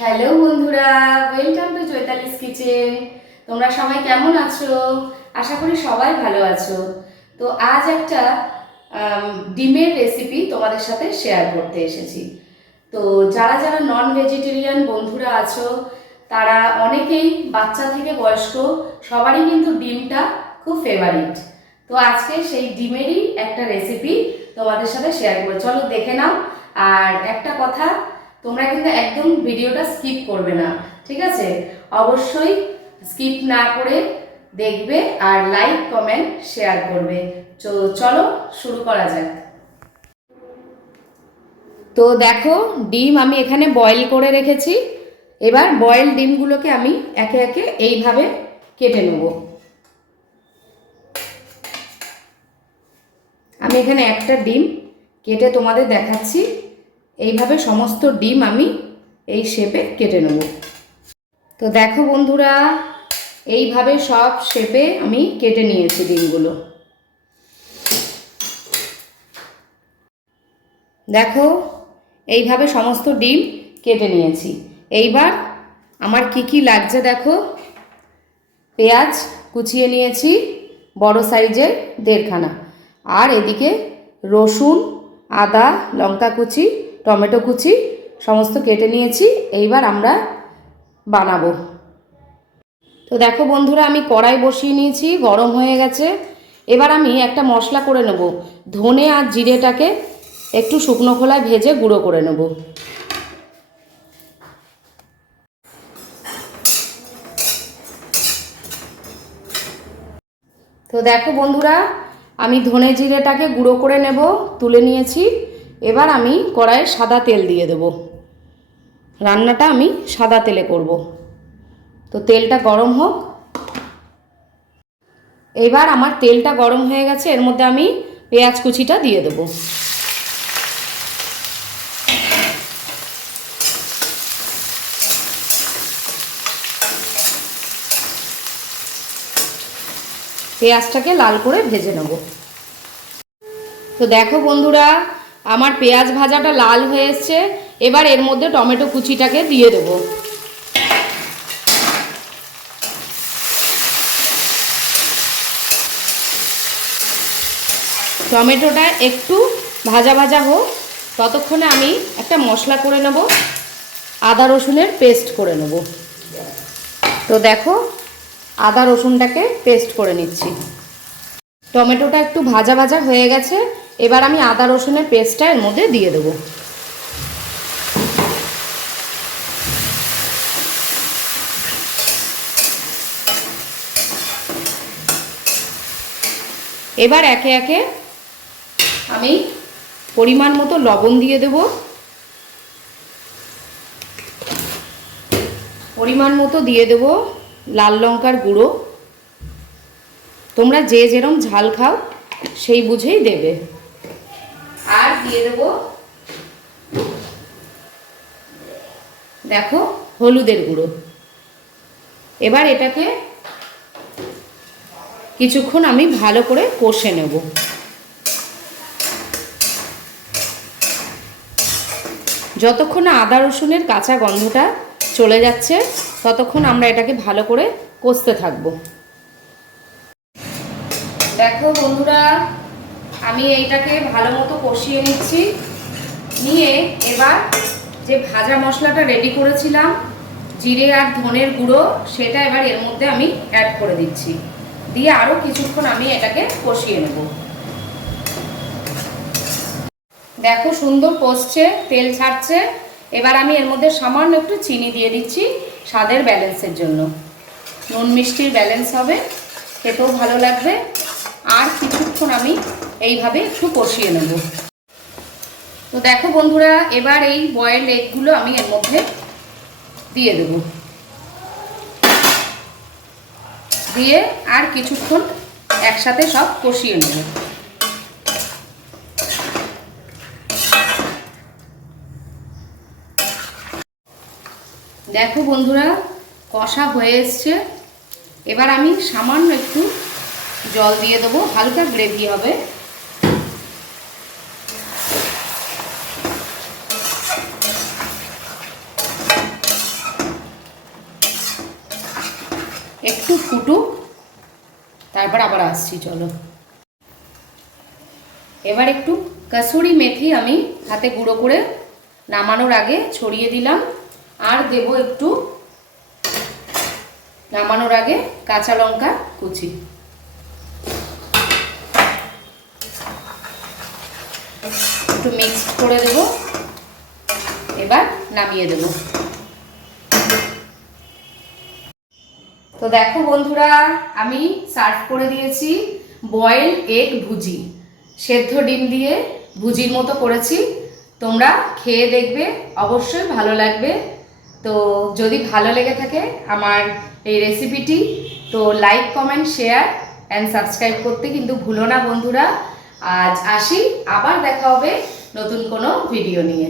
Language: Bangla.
হ্যালো বন্ধুরা। ওয়েলকাম টু চৈতালিস কিচেন তোমরা সবাই কেমন আছো? আশা করি সবাই ভালো আছো। তো আজ একটা ডিমের রেসিপি তোমাদের সাথে শেয়ার করতে এসেছি। তো যারা যারা নন ভেজিটেরিয়ান বন্ধুরা আছো, তারা অনেকেই বাচ্চা থেকে বয়স্ক, সবারই কিন্তু ডিমটা খুব ফেভারিট তো আজকে সেই ডিমেরই একটা রেসিপি তোমাদের সাথে শেয়ার করে চলো দেখে নাও। আর একটা কথা তোমরা কিন্তু একদম ভিডিওটা স্কিপ করবে না, ঠিক আছে? অবশ্যই স্কিপ না করে দেখবে আর লাইক কমেন্ট শেয়ার করবে। চলো শুরু করা যাক। তো দেখো, ডিম আমি এখানে বয়েল করে রেখেছি। এবার বয়েল ডিমগুলোকে আমি একে একে এইভাবে কেটে নেব। আমি এখানে একটা ডিম কেটে তোমাদের দেখাচ্ছি। এইভাবে সমস্ত ডিম আমি এই শেপে কেটে নেব। তো দেখো বন্ধুরা, এইভাবে সব শেপে আমি কেটে নিয়েছি ডিমগুলো। দেখো, এইভাবে সমস্ত ডিম কেটে নিয়েছি। এইবার আমার কি কি লাগছে দেখো? পেঁয়াজ কুচিয়ে নিয়েছি, বড় সাইজের দেড়খানা। আর এদিকে রসুন, আদা, লঙ্কা কুচি টমেটো কুচি, সমস্ত কেটে নিয়েছি, এইবার আমরা বানাবো। তো দেখো বন্ধুরা, আমি কড়াই বসিয়ে নিয়েছি, গরম হয়ে গেছে। এবার আমি একটা মশলা করে নেব। ধনে আর জিরেটাকে একটু শুকনো খোলায় ভেজে গুঁড়ো করে নেব। তো দেখো বন্ধুরা, আমি ধনে জিরেটাকে গুঁড়ো করে নেব, তুলে নিয়েছি। এবার আমি কড়াইয়ে সাদা তেল দিয়ে দেব। রান্নাটা আমি সাদা তেলে করব। তো তেলটা গরম হোক। এবার আমার তেলটা গরম হয়ে গেছে, এর মধ্যে আমি পেঁয়াজ কুচিটা দিয়ে দেবো। পেঁয়াজটাকে লাল করে ভেজে নেব। তো দেখো বন্ধুরা আমার পেঁয়াজ ভাজাটা লাল হয়ে এসছে, এবার এর মধ্যে টমেটো কুচিটাকে দিয়ে দেবো। টমেটোটা একটু ভাজা ভাজা হোক, ততক্ষণে আমি একটা মশলা করে নেব, আদা রসুনের পেস্ট করে নেব। তো দেখো, আদা রসুনটাকে পেস্ট করে নিচ্ছি। টমেটোটা একটু ভাজা ভাজা হয়ে গেছে এবার আমি আদা রসুনের পেস্টটা এর মধ্যে দিয়ে দেবো। এবার একে একে আমি পরিমাণ মতো লবণ দিয়ে দেব। পরিমাণ মতো দিয়ে দেব লাল লঙ্কার গুঁড়ো। তোমরা যে যেরম ঝাল খাও, সেই বুঝেই দেবে। আর দিয়ে দেব দেখো হলুদের গুঁড়ো। এবার এটাকে কিছুক্ষণ আমি ভালো করে কষে নেব। যতক্ষণ না আদা রসুনের কাঁচা গন্ধটা চলে যাচ্ছে, ততক্ষণ আমরা এটাকে ভালো করে কষতে থাকব। দেখো বন্ধুরা আমি এইটাকে ভালো মতো কষিয়ে নিচ্ছি। নিয়ে এবার যে ভাজা মশলাটা রেডি করেছিলাম, জিরে আর ধনের গুঁড়ো, সেটা এবার এর মধ্যে আমি অ্যাড করে দিচ্ছি। দিয়ে আরও কিছুক্ষণ আমি এটাকে কষিয়ে নেব। দেখো সুন্দর কষছে, তেল ছাড়ছে। এবার আমি এর মধ্যে সামান্য একটু চিনি দিয়ে দিচ্ছি স্বাদের ব্যালেন্সের জন্য। নুন মিষ্টির ব্যালেন্স হবে, খেতেও ভালো লাগবে। আর কিছুক্ষণ আমি এইভাবে একটু কষিয়ে নেব। তো দেখো বন্ধুরা, এবার এই বয়েল এগগুলো আমি এর মধ্যে দিয়ে দেবো। দিয়ে আর কিছুক্ষণ একসাথে সব কষিয়ে নেব। দেখো বন্ধুরা, কষা হয়ে এসছে। এবার আমি সামান্য একটু জল দিয়ে দেবো, হালকা গ্রেভি হবে। একটু ফুটুক, তারপর আবার আসছি, চলো। এবার একটু কাসুরি মেথি আমি হাতে গুঁড়ো করে নামানোর আগে ছড়িয়ে দিলাম, আর দেব একটু নামানোর আগে কাঁচা লঙ্কা কুচি। একটু মিক্স করে দেব, এবার নামিয়ে দেব। তো দেখো বন্ধুরা, আমি সার্ভ করে দিয়েছি বয়েল এগ ভুজি। সেদ্ধ ডিম দিয়ে ভুজির মতো করেছি। তোমরা খেয়ে দেখবে, অবশ্যই ভালো লাগবে। তো যদি ভালো লেগে থাকে আমার এই রেসিপিটি, তো like, comment, share and subscribe করতে কিন্তু ভুলো না বন্ধুরা। আজ আসি, আবার দেখা হবে নতুন কোনো ভিডিও নিয়ে।